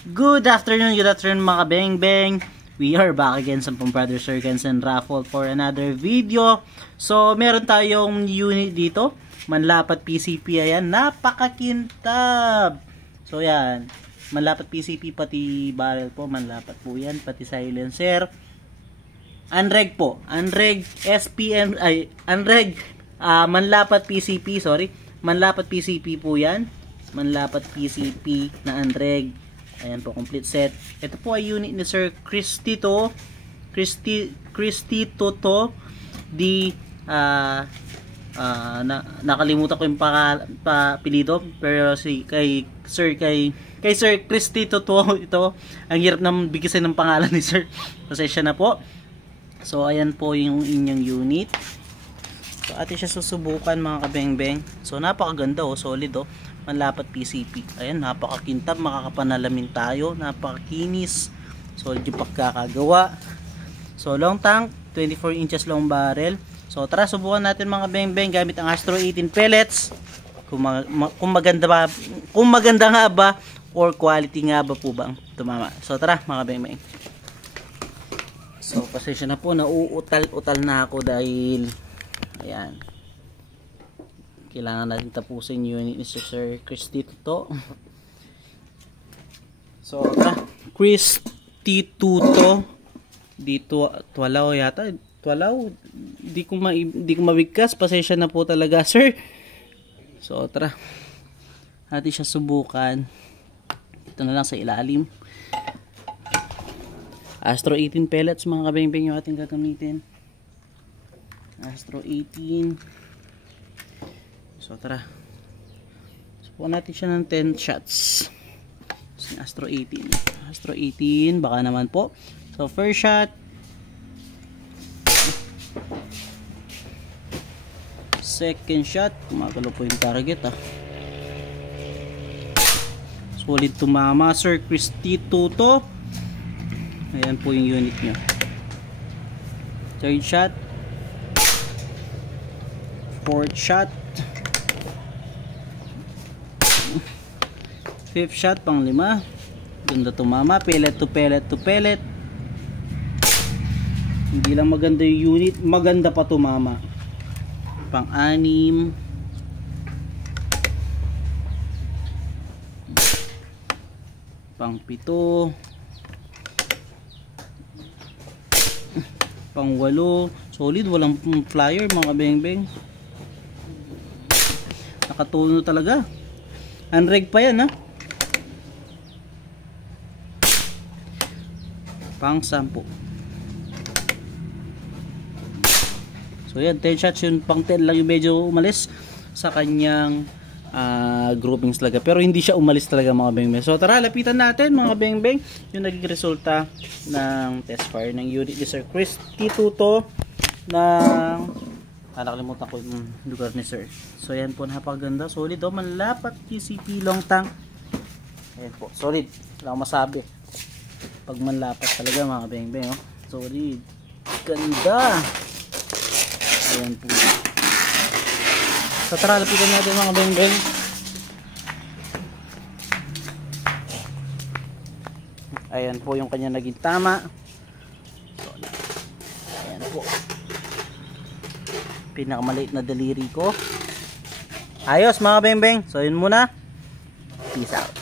Good afternoon mga beng-beng. We are back again sa Brother Circans and Raffle for another video. So, meron tayong unit dito. Manlapat PCP, ayan. Napakakintab. So, yan. Manlapat PCP, pati barrel po. Manlapat po yan. Pati silencer. Unreg po. Unreg SPM, ay, unreg. Manlapat PCP, sorry. Manlapat PCP po yan. Manlapat PCP na unreg. Ayan po, complete set. Ito po ay unit ni Sir Cristito to di nakalimutan ko yung apelyido, pero kay Sir Cristito to ito. Ang hirap nang bigkasin ng pangalan ni Sir. Pasensya na po. So ayan po yung inyong unit. So atin siya susubukan mga kabeng-beng. So napakaganda oh, solid oh. Manlapat PCP. Ayan, napakakintab, makakapanalamin tayo, napakakinis. Solid yung pagkakagawa. So long tank, 24 inches long barrel. So tara, subukan natin mga beng-beng gamit ang Astro 18 pellets. Kung maganda nga ba or quality nga ba po bang tumama. So tara mga beng-beng. So pasensya na po, nauutal-utal na ako dahil ayan, kailangan natin tapusin yung unit ni Sir Cristito to. So Cristito to dito, twalaw yata, twalaw, di ko mabigkas, pasensya na po talaga sir. So tara, natin siya subukan. Ito na lang sa ilalim. Astro 18 pellets mga kabeng-beng yung ating gagamitin. Astro 18. So tara, subukan natin siya ng 10 shots. So, Astro 18 baka naman po. So first shot, second shot, kumagalo po yung target solid tumama Sir Cristito to. Ayan po yung unit nyo. Third shot, fourth shot, fifth shot, pang 5. Ganda tumama, pellet to pellet to pellet. Hindi lang maganda yung unit, maganda pa tumama. Pang 6. Pang 7. Pang 8. Solid, walang flyer mga beng-beng. Nakatuno talaga. Unreg pa yan pang 10. So yan, 10 shots yun, pang 10 lang yung medyo umalis sa kanyang groupings talaga, pero hindi siya umalis talaga mga beng-beng. So tara, lapitan natin mga beng-beng yung naging resulta ng test fire ng unit ni Sir Cristito to ng nakalimutan ko yung lugar ni Sir. So yan po, napakaganda, solid manlapat PCP long tank. Ayan po, solid, wala akong masabi pag manlapat talaga mga beng-beng solid, ganda. Ayan po. So tara, lapitan natin mga beng-beng. Ayan po yung kanya naging tama. So, ayan po, pinakamaliit na daliri ko. Ayos mga beng-beng. So yun muna, peace out.